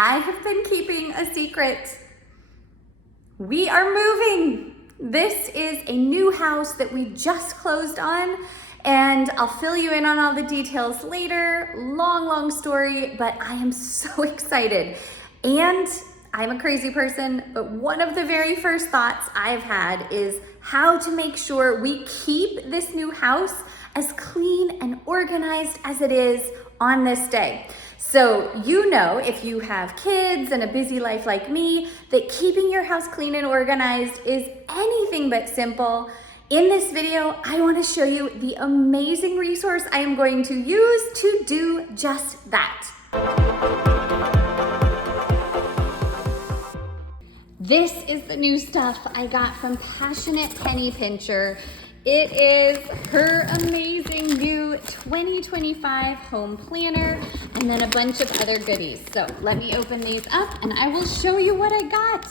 I have been keeping a secret. We are moving. This is a new house that we just closed on, and I'll fill you in on all the details later. Long story, but I am so excited. And I'm a crazy person, but one of the very first thoughts I've had is how to make sure we keep this new house as clean and organized as it is on this day. So you know, if you have kids and a busy life like me, that keeping your house clean and organized is anything but simple. In this video, I want to show you the amazing resource I am going to use to do just that. This is the new stuff I got from Passionate Penny Pincher. It is her amazing new 2025 home planner and then a bunch of other goodies. So let me open these up and I will show you what I got.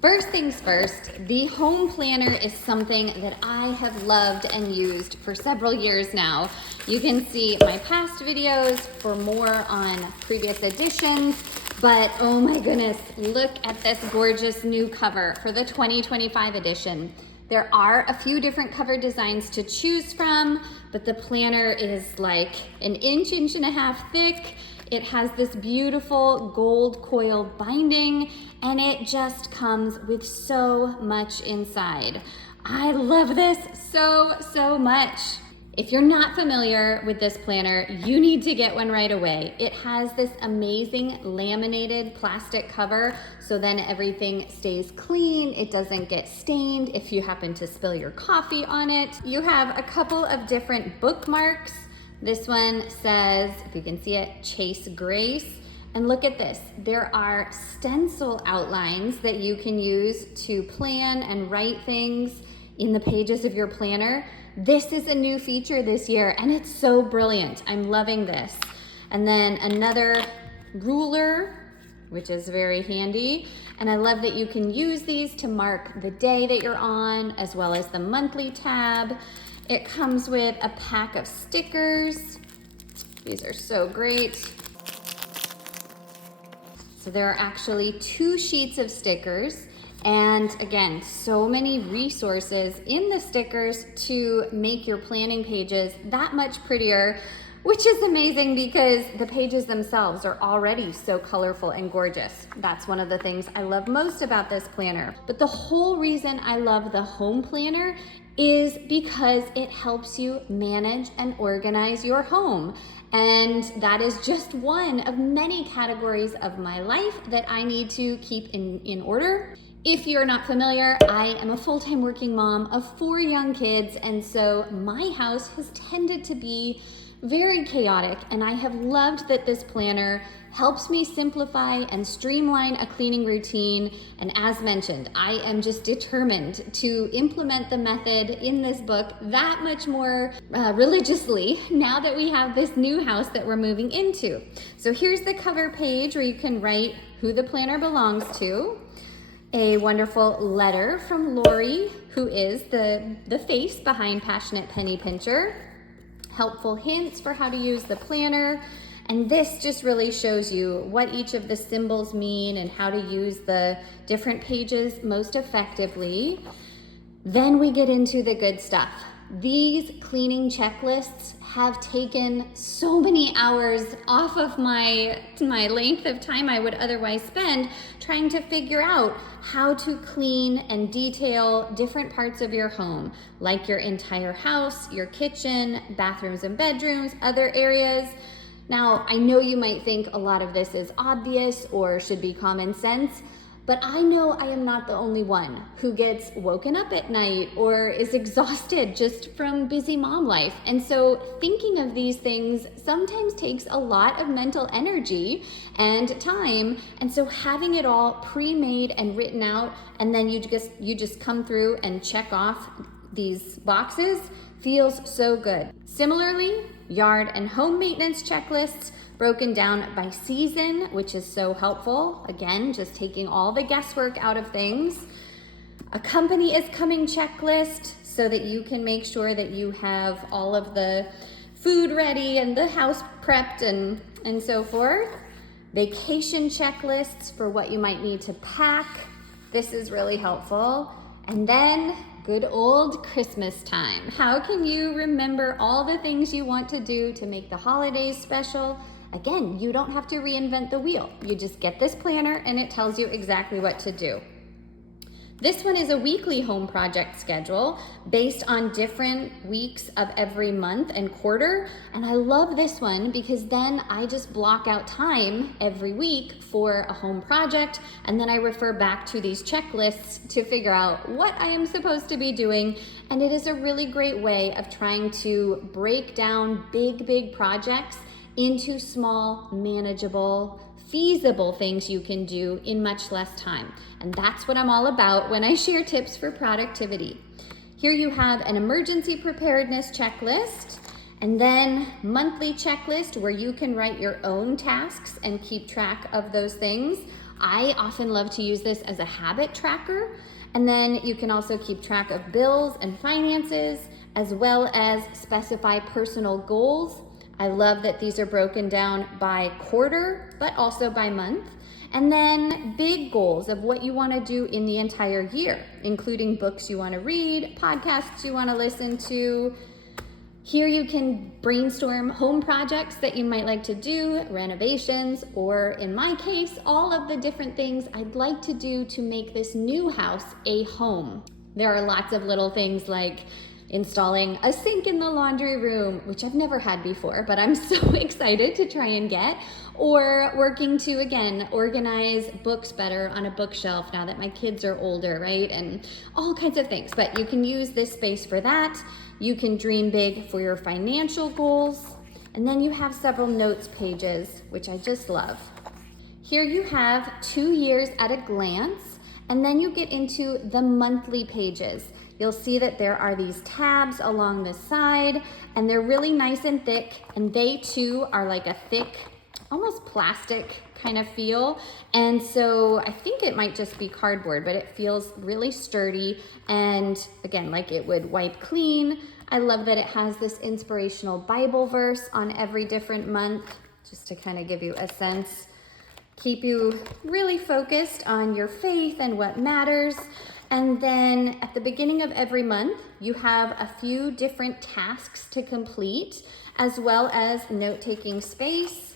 First things first, the home planner is something that I have loved and used for several years now. You can see my past videos for more on previous editions, but oh my goodness, look at this gorgeous new cover for the 2025 edition. There are a few different cover designs to choose from, but the planner is like an inch and a half thick. It has this beautiful gold coil binding, and it just comes with so much inside. I love this so much. If you're not familiar with this planner, you need to get one right away. It has this amazing laminated plastic cover, so then everything stays clean. It doesn't get stained if you happen to spill your coffee on it. You have a couple of different bookmarks. This one says, if you can see it, Chase Grace. And look at this, there are stencil outlines that you can use to plan and write things in the pages of your planner. This is a new feature this year and it's so brilliant. I'm loving this. And then another ruler, which is very handy. And I love that you can use these to mark the day that you're on, as well as the monthly tab. It comes with a pack of stickers. These are so great. So there are actually 2 sheets of stickers. And again, so many resources in the stickers to make your planning pages that much prettier, which is amazing because the pages themselves are already so colorful and gorgeous. That's one of the things I love most about this planner. But the whole reason I love the home planner is because it helps you manage and organize your home. And that is just one of many categories of my life that I need to keep in order. If you're not familiar, I am a full-time working mom of 4 young kids, and so my house has tended to be very chaotic, and I have loved that this planner helps me simplify and streamline a cleaning routine. And as mentioned, I am just determined to implement the method in this book that much more religiously now that we have this new house that we're moving into. So here's the cover page where you can write who the planner belongs to. A wonderful letter from Lori, who is the face behind Passionate Penny Pincher. Helpful hints for how to use the planner. And this just really shows you what each of the symbols mean and how to use the different pages most effectively. Then we get into the good stuff. These cleaning checklists have taken so many hours off of my length of time I would otherwise spend trying to figure out how to clean and detail different parts of your home, like your entire house, your kitchen, bathrooms and bedrooms, other areas. Now, I know you might think a lot of this is obvious or should be common sense, but I know I am not the only one who gets woken up at night or is exhausted just from busy mom life. And so thinking of these things sometimes takes a lot of mental energy and time. And so having it all pre-made and written out, and then you just come through and check off these boxes feels so good. Similarly, yard and home maintenance checklists broken down by season, which is so helpful. Again, just taking all the guesswork out of things. A company is coming checklist so that you can make sure that you have all of the food ready and the house prepped and so forth. vacation checklists for what you might need to pack. This is really helpful. And then good old Christmas time. How can you remember all the things you want to do to make the holidays special? Again, you don't have to reinvent the wheel. You just get this planner and it tells you exactly what to do. This one is a weekly home project schedule based on different weeks of every month and quarter. And I love this one because then I just block out time every week for a home project. And then I refer back to these checklists to figure out what I am supposed to be doing. And it is a really great way of trying to break down big projects into small, manageable, feasible things you can do in much less time. And that's what I'm all about when I share tips for productivity. Here you have an emergency preparedness checklist, and then monthly checklist where you can write your own tasks and keep track of those things. I often love to use this as a habit tracker. And then you can also keep track of bills and finances, as well as specify personal goals. I love that these are broken down by quarter, but also by month. And then big goals of what you want to do in the entire year, including books you want to read, podcasts you want to listen to. Here you can brainstorm home projects that you might like to do, renovations, or in my case, all of the different things I'd like to do to make this new house a home. There are lots of little things like installing a sink in the laundry room, which I've never had before, but I'm so excited to try and get, or working to, again, organize books better on a bookshelf now that my kids are older, right? And all kinds of things, but you can use this space for that. You can dream big for your financial goals. And then you have several notes pages, which I just love. Here you have 2 years at a glance, and then you get into the monthly pages. You'll see that there are these tabs along the side, and they're really nice and thick, and they too are like a thick, almost plastic kind of feel. And so I think it might just be cardboard, but it feels really sturdy, and again, like it would wipe clean. I love that it has this inspirational Bible verse on every different month, just to kind of give you a sense, keep you really focused on your faith and what matters. And then at the beginning of every month, you have a few different tasks to complete, as well as note-taking space.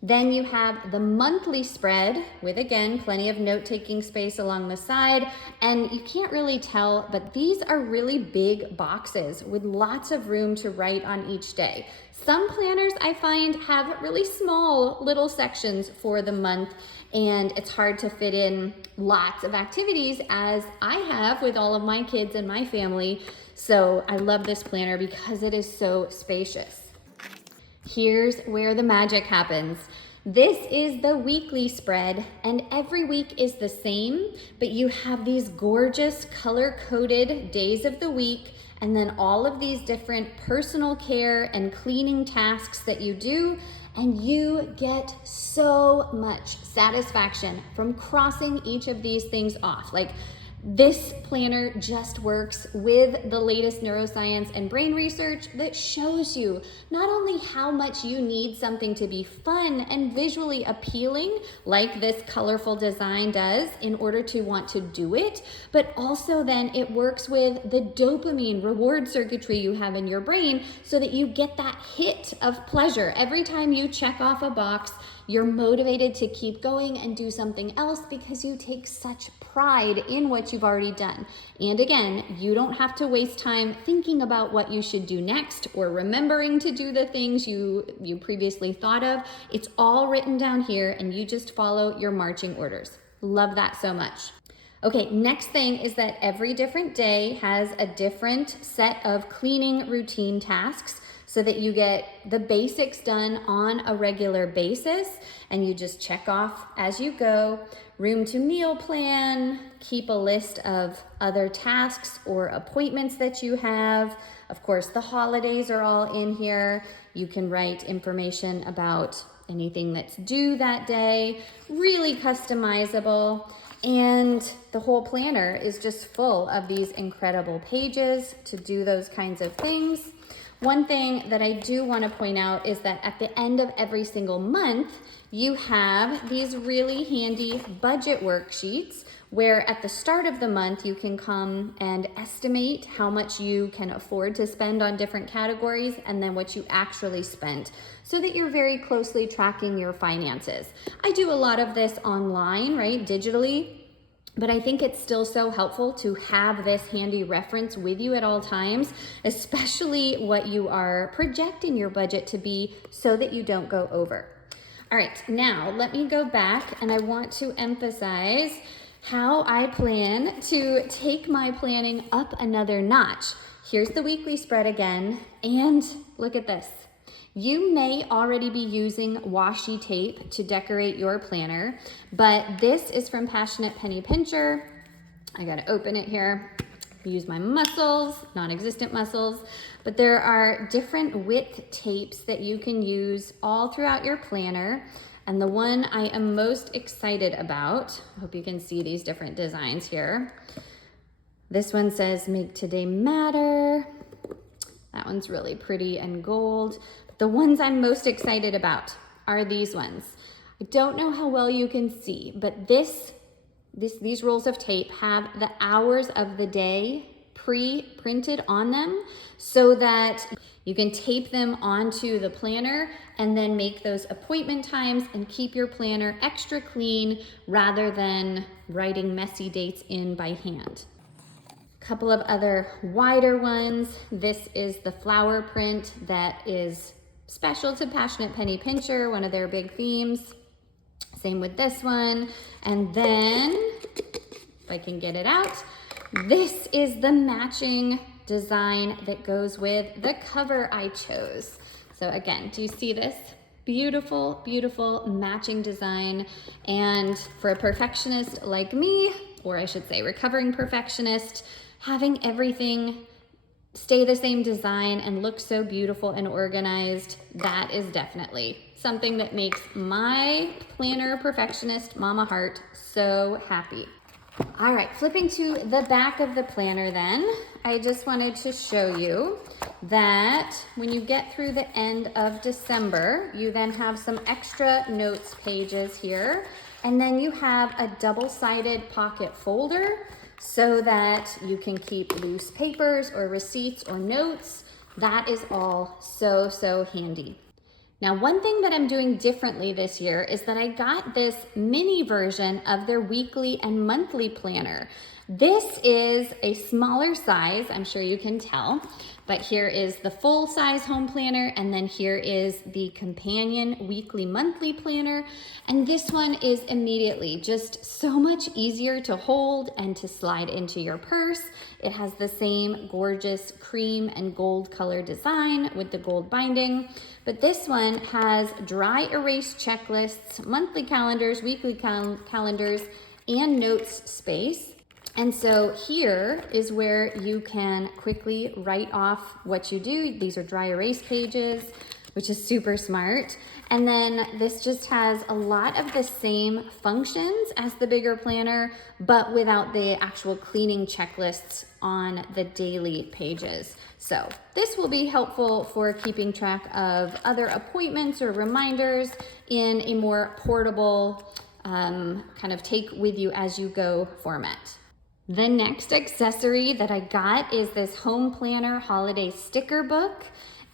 Then you have the monthly spread with, again, plenty of note-taking space along the side. And you can't really tell, but these are really big boxes with lots of room to write on each day. Some planners I find have really small little sections for the month, and it's hard to fit in lots of activities as I have with all of my kids and my family. So I love this planner because it is so spacious. Here's where the magic happens. This is the weekly spread, and every week is the same, but you have these gorgeous color-coded days of the week, and then all of these different personal care and cleaning tasks that you do, and you get so much satisfaction from crossing each of these things off. Like, this planner just works with the latest neuroscience and brain research that shows you not only how much you need something to be fun and visually appealing, like this colorful design does, in order to want to do it, but also then it works with the dopamine reward circuitry you have in your brain so that you get that hit of pleasure. Every time you check off a box, you're motivated to keep going and do something else because you take such pride in what you've already done. And again, you don't have to waste time thinking about what you should do next or remembering to do the things you previously thought of. It's all written down here and you just follow your marching orders. Love that so much. Okay, next thing is that every different day has a different set of cleaning routine tasks, so that you get the basics done on a regular basis and you just check off as you go. Room to meal plan, keep a list of other tasks or appointments that you have. Of course, the holidays are all in here. You can write information about anything that's due that day, really customizable. And the whole planner is just full of these incredible pages to do those kinds of things. One thing that I do want to point out is that at the end of every single month, you have these really handy budget worksheets where at the start of the month, you can come and estimate how much you can afford to spend on different categories and then what you actually spent so that you're very closely tracking your finances. I do a lot of this online, right, digitally. But I think it's still so helpful to have this handy reference with you at all times, especially what you are projecting your budget to be so that you don't go over. All right, now let me go back and I want to emphasize how I plan to take my planning up another notch. Here's the weekly spread again, and look at this. You may already be using washi tape to decorate your planner, but this is from Passionate Penny Pincher. I gotta open it here. Use my muscles, non-existent muscles, but there are different width tapes that you can use all throughout your planner. And the one I am most excited about, I hope you can see these different designs here. This one says, "Make today matter." That one's really pretty and gold. The ones I'm most excited about are these ones. I don't know how well you can see, but these rolls of tape have the hours of the day pre-printed on them so that you can tape them onto the planner and then make those appointment times and keep your planner extra clean rather than writing messy dates in by hand. Couple of other wider ones. This is the flower print that is special to Passionate Penny Pincher, one of their big themes. Same with this one. And then, if I can get it out, this is the matching design that goes with the cover I chose. So again, do you see this? Beautiful, beautiful matching design. And for a perfectionist like me, or I should say recovering perfectionist, having everything stay the same design and look so beautiful and organized, that is definitely something that makes my planner perfectionist mama heart so happy. All right, flipping to the back of the planner then, I just wanted to show you that when you get through the end of December, you then have some extra notes pages here, and then you have a double-sided pocket folder so that you can keep loose papers or receipts or notes. That is all so, so handy. Now, one thing that I'm doing differently this year is that I got this mini version of their weekly and monthly planner. This is a smaller size, I'm sure you can tell, but here is the full size home planner, and then here is the companion weekly monthly planner. And this one is immediately just so much easier to hold and to slide into your purse. It has the same gorgeous cream and gold color design with the gold binding, but this one has dry erase checklists, monthly calendars, weekly calendars, and notes space. And so here is where you can quickly write off what you do. These are dry erase pages, which is super smart. And then this just has a lot of the same functions as the bigger planner, but without the actual cleaning checklists on the daily pages. So this will be helpful for keeping track of other appointments or reminders in a more portable kind of take with you as you go format. The next accessory that I got is this home planner holiday sticker book.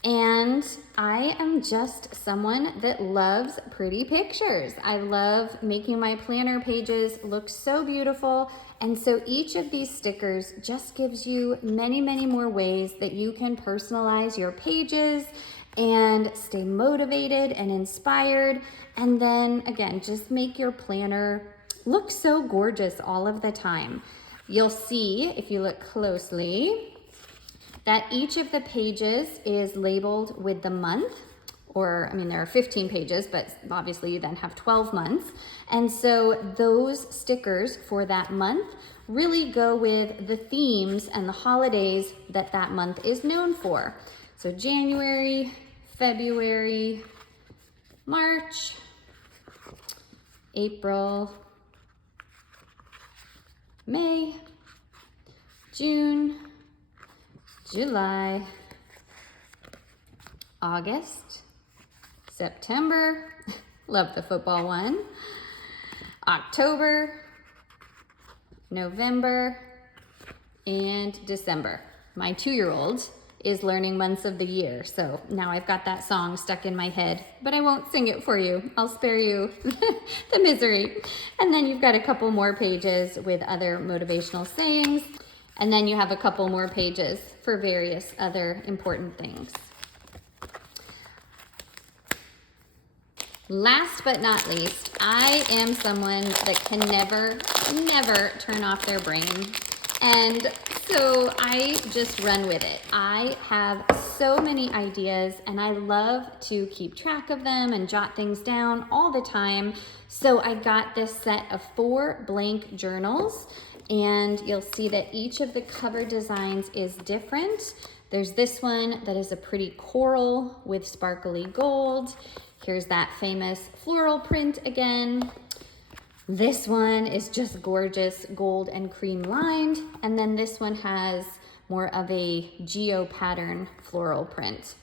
And I am just someone that loves pretty pictures. I love making my planner pages look so beautiful. And so each of these stickers just gives you many, many more ways that you can personalize your pages and stay motivated and inspired. And then again, just make your planner look so gorgeous all of the time. You'll see, if you look closely, that each of the pages is labeled with the month, or I mean, there are 15 pages, but obviously you then have 12 months. And so those stickers for that month really go with the themes and the holidays that that month is known for. So January, February, March, April, May, June, July, August, September, love the football one, October, November, and December. My 2-year-old is learning months of the year, so now I've got that song stuck in my head, but I won't sing it for you. I'll spare you the misery. And then you've got a couple more pages with other motivational sayings, and then you have a couple more pages for various other important things. Last but not least, I am someone that can never turn off their brain. And so I just run with it. I have so many ideas and I love to keep track of them and jot things down all the time. So I got this set of 4 blank journals, and you'll see that each of the cover designs is different. There's this one that is a pretty coral with sparkly gold. Here's that famous floral print again. This one is just gorgeous gold and cream lined. And then this one has more of a geo pattern floral print.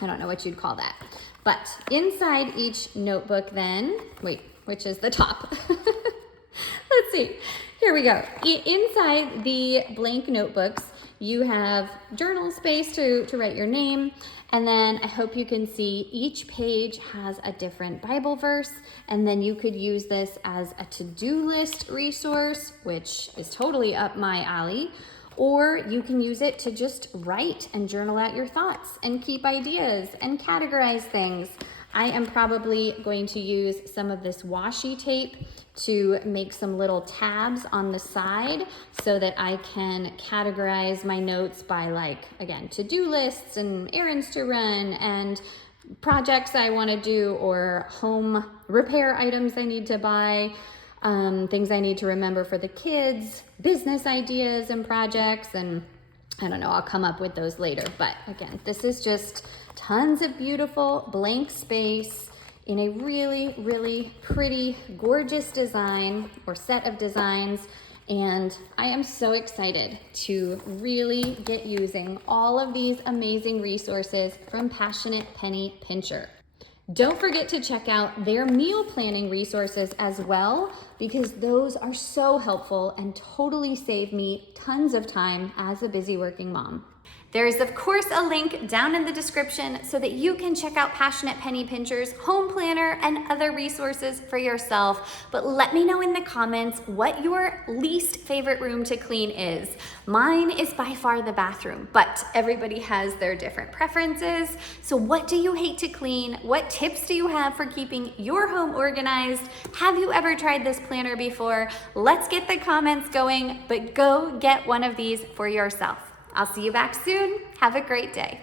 I don't know what you'd call that. But inside each notebook then, wait, which is the top? Let's see, here we go. Inside the blank notebooks, you have journal space to write your name. And then I hope you can see each page has a different Bible verse, and then you could use this as a to-do list resource, which is totally up my alley, or you can use it to just write and journal out your thoughts and keep ideas and categorize things. I am probably going to use some of this washi tape to make some little tabs on the side so that I can categorize my notes by, like, again, to-do lists and errands to run and projects I want to do, or home repair items I need to buy, things I need to remember for the kids, business ideas and projects, and I don't know, I'll come up with those later. But again, this is just tons of beautiful blank space in a really, really pretty, gorgeous design or set of designs. And I am so excited to really get using all of these amazing resources from Passionate Penny Pincher. Don't forget to check out their meal planning resources as well, because those are so helpful and totally save me tons of time as a busy working mom. There is, of course, a link down in the description so that you can check out Passionate Penny Pincher's home planner and other resources for yourself. But let me know in the comments what your least favorite room to clean is. Mine is by far the bathroom, but everybody has their different preferences. So what do you hate to clean? What tips do you have for keeping your home organized? Have you ever tried this planner before? Let's get the comments going, but go get one of these for yourself. I'll see you back soon. Have a great day.